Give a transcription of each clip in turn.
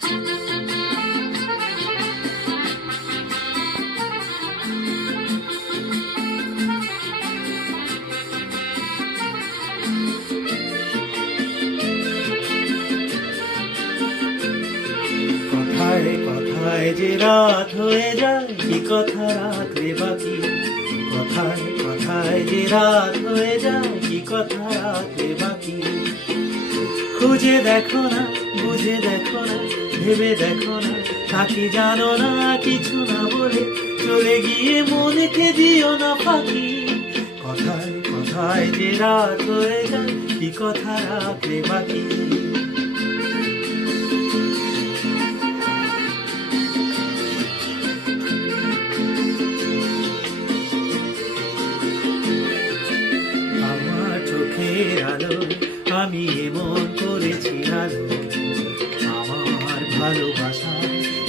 কথায় কথায় যে রাত হয়ে যায়, কি কথা রাখলে বাকি? কথায় কথায় যে রাত হয়ে যায়, কি কথা রাখলে বাকি? খুঁজে দেখো না, বুঝে দেখো না, ভেবে দেখো না, তাকে জানো না, কিছু না বলে চলে গিয়ে মনেকে দিও না ফাঁকি। কথায় কথায় যে রাত হয়ে যায়, কি কথা রাখলে বাকি? আমার চোখের আলো আমি এমন করেছি আলো, আমার ভালোবাসা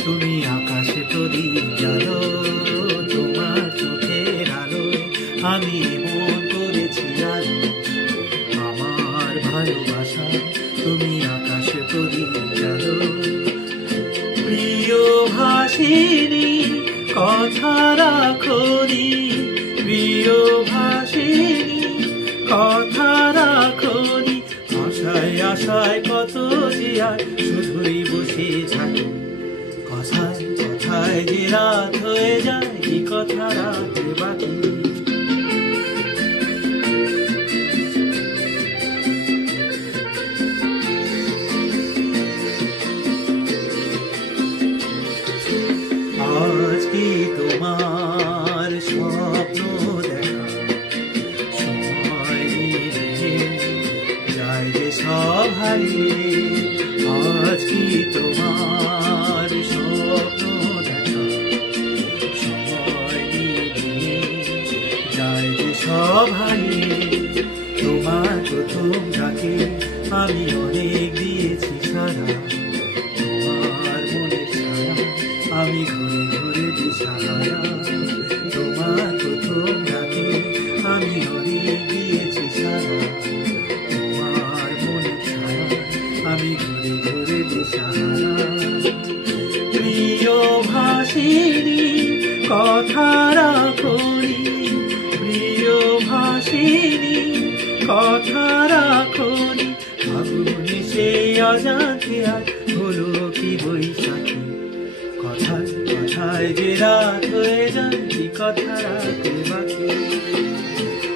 তুমি আকাশে প্রদীপ জ্বালো। তোমার চোখের আলো আমি এমন করেছি আলো, আমার ভালোবাসা তুমি আকাশে প্রদীপ জ্বালো। প্রিয় ভাসিনী কথা রাখনি, প্রিয় ভাসিনী কথা রাখনি, আশায় আশায় কত জিয়ায় শুধুই বসে থাকি। কথায় কথায় যে রাত হয়ে যায়, কি কথা রাখলে বাকি? আজ কি তোমার স্বপ্ন দেখা সময় নিয়ে যায় যে সব হারিয়ে? আজ কি তোমার স্বপ্ন দেখা সময় নিয়ে যায় যে সব হারিয়ে? তোমার প্রথম ডাকে আমি অনেক দিয়েছি সারা, তোমার মনের ছায়া আমি ঘুরে ঘুরে দিশাহারা। তোমার প্রথম ডাকে আমি অনেক দিয়েছি সারা, তোমার মনের ছায়া আমি ঘুরে ঘুরে দিশাহারা। প্রিয় ভাসিনী কথা রাখনি, প্রিয় ভাসিনী কথা রাখনি, ফাগুনে সে অজান্তে আজ হলো কি বৈশাখী। কথায় কথায় যে রাত হয়ে যায়, কি কথা রাখলে বাকি?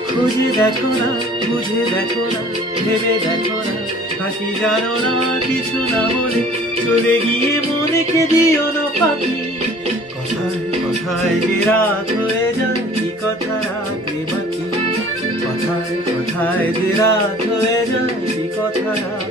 খুঁজে দেখো না, বুঝে দেখো না, ভেবে দেখো না, তাকে জানো না, কিছু না বলে চলে গিয়ে মনেকে দিও না ফাঁকি। কথায় কথায় যে রাত হয়ে যায়, কি কথা রাখলে বাকি? কথায় কথায় যে রাত হয়ে যায়, কি কথা রাখলে